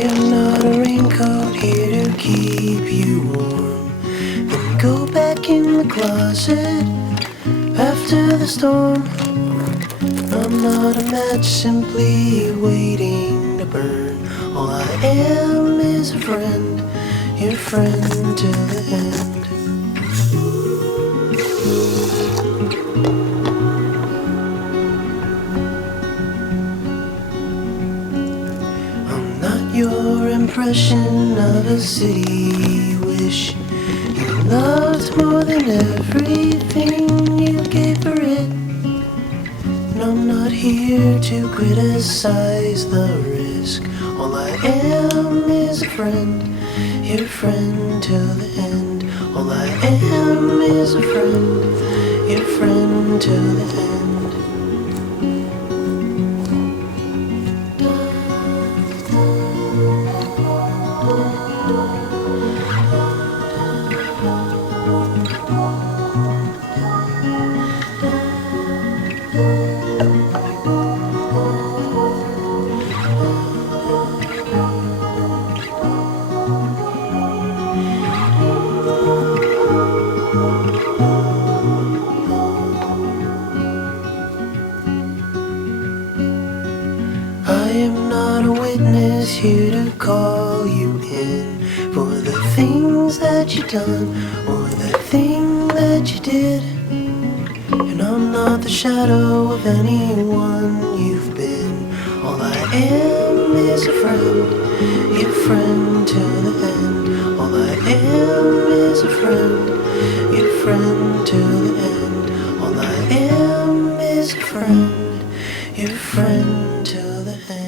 am not a raincoat here to keep you warm. Then go back in the closet after the storm. I'm not a match simply waiting to burn. All I am is a friend, your friend till the end. I'm not your impression of a city wish. You loved more than everything you gave for it. And I'm not here to criticize the risk. All I am is a friend, your friend till the end. All I am is a friend, your friend till the end. I am not a witness here to call you in for the things that you done or the thing that you did. And I'm not the shadow of anyone you've been. All I am is a friend, your friend till the end. All I am is a friend, your friend till the end. All I am is a friend, your friend till the end.